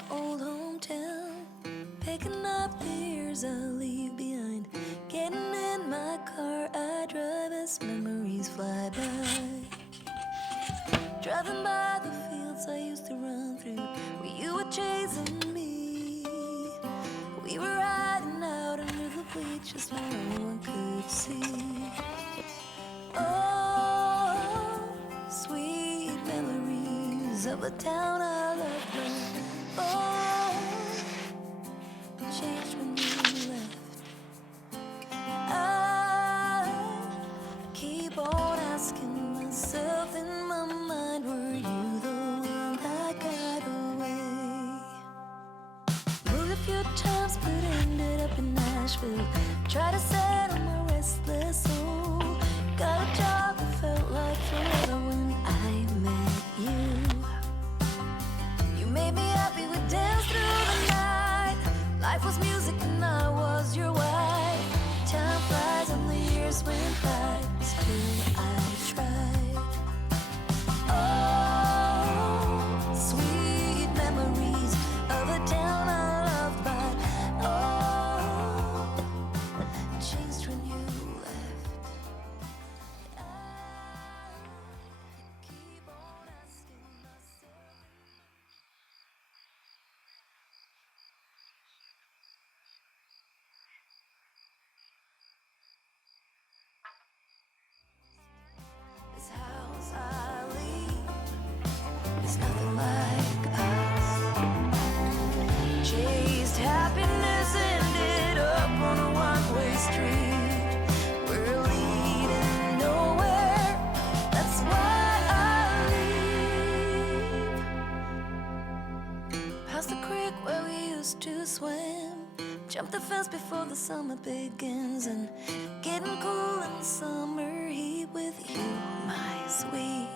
my old hometown, picking up the years I leave behind. Getting in my car, I drive as memories fly by. Driving by the fields I used to run through, where you were chasing me. We were riding out under the bleachers, no one could see. Oh, sweet memories of the town I loved. Oh, changed when you left. I keep on asking myself in my mind, were you the one that got away? Moved a few times but ended up in Nashville. Tried to settle my restless soul. Got a job that felt like forever when I met you. You made me happy, we danced through the night. Life was music and I was your wife. Time flies and the years went by, still I tried. Oh, sweet memories of a town I loved, but oh, changed when you left. I keep on asking myself. This house I leave is nothing like us. Chased happiness, ended up on a one-way street. We're leading nowhere, that's why I leave. Past the creek where we used to swim, jump the fence before the summer begins, and getting cool in the summer heat with you, my sweet.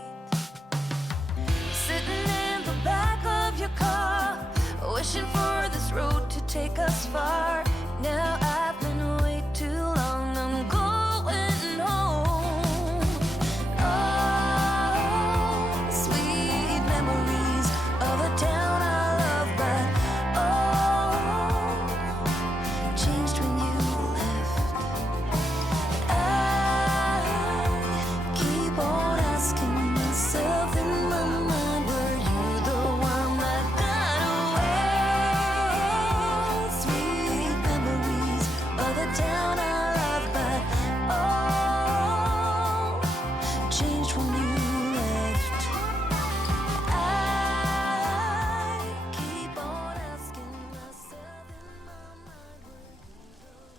Sitting in the back of your car, wishing for this road to take us far. Now I've been away too long, I'm going home. Oh, sweet memories of a town I love, but oh, changed when you left. I keep on asking myself in my mind, were you the one that got away? Sweet memories of the town I love, but oh, changed when you left. I keep on asking myself in my mind, were you the one?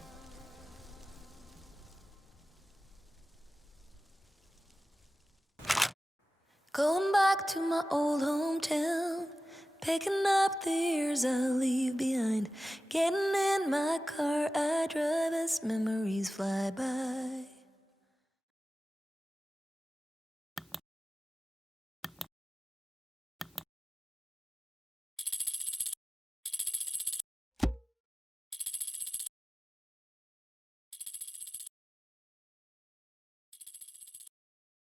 Going back to my old hometown, picking up the years I leave behind. Getting in my car, I drive as memories fly by.